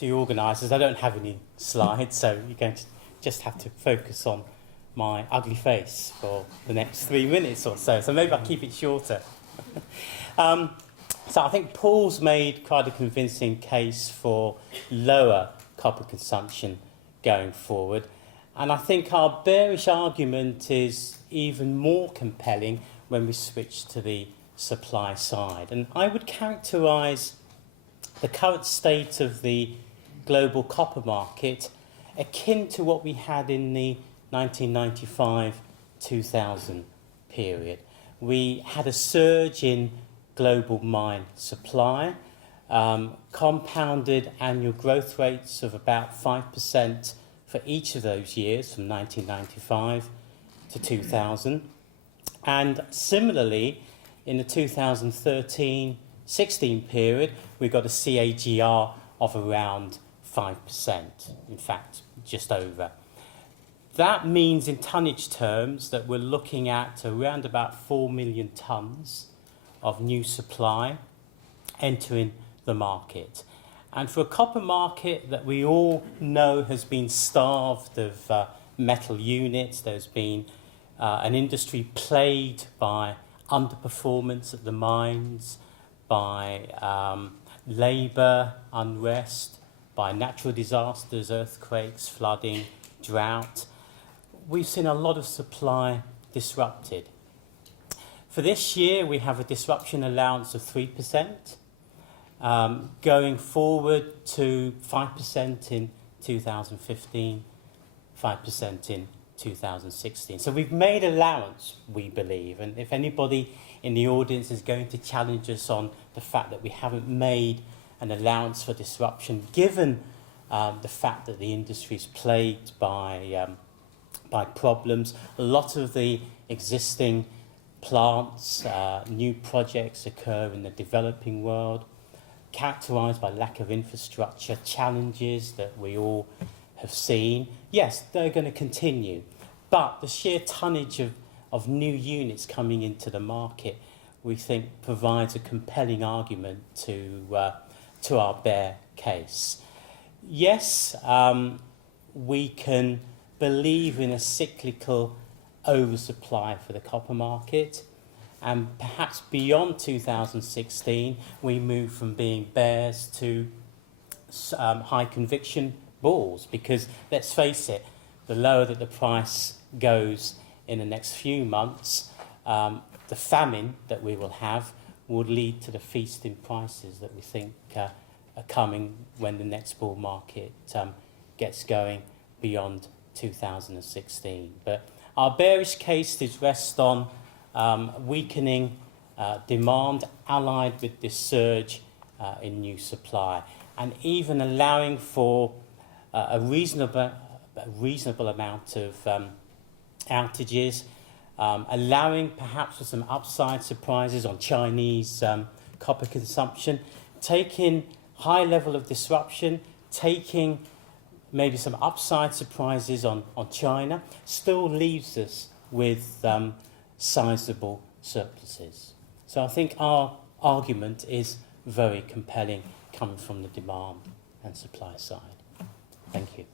to you organisers, I don't have any slides, so you're going to just have to focus on my ugly face for the next 3 minutes or so. So maybe I'll keep it shorter. So I think Paul's made quite a convincing case for lower copper consumption going forward. And I think our bearish argument is even more compelling when we switch to the supply side. And I would characterise the current state of the global copper market akin to what we had in the 1995-2000 period. We had a surge in global mine supply, compounded annual growth rates of about 5% for each of those years from 1995 to 2000. And similarly, in the 2013-16 period, we got a CAGR of around 5%, in fact, just over. That means in tonnage terms that we're looking at around about 4 million tonnes of new supply entering the market. And for a copper market that we all know has been starved of metal units, there's been an industry plagued by underperformance at the mines, by labour unrest, by natural disasters, earthquakes, flooding, drought. We've seen a lot of supply disrupted. For this year, we have a disruption allowance of 3%, going forward to 5% in 2015, 5% in 2016. So we've made allowance, we believe, and if anybody in the audience is going to challenge us on the fact that we haven't made an allowance for disruption, given the fact that the industry is plagued by problems, a lot of the existing plants, new projects occur in the developing world, characterised by lack of infrastructure, challenges that we all have seen. Yes, they're going to continue, but the sheer tonnage of new units coming into the market, we think, provides a compelling argument to our bear case. Yes, we can believe in a cyclical oversupply for the copper market, and perhaps beyond 2016 we move from being bears to high conviction bulls, because let's face it, the lower that the price goes in the next few months, the famine that we will have will lead to the feast in prices that we think are coming when the next bull market gets going beyond 2016. But our bearish case is rest on weakening demand allied with this surge in new supply, and even allowing for a reasonable amount of outages, allowing perhaps for some upside surprises on Chinese copper consumption, taking high level of disruption, taking maybe some upside surprises on China, still leaves us with sizable surpluses. So I think our argument is very compelling coming from the demand and supply side. Thank you.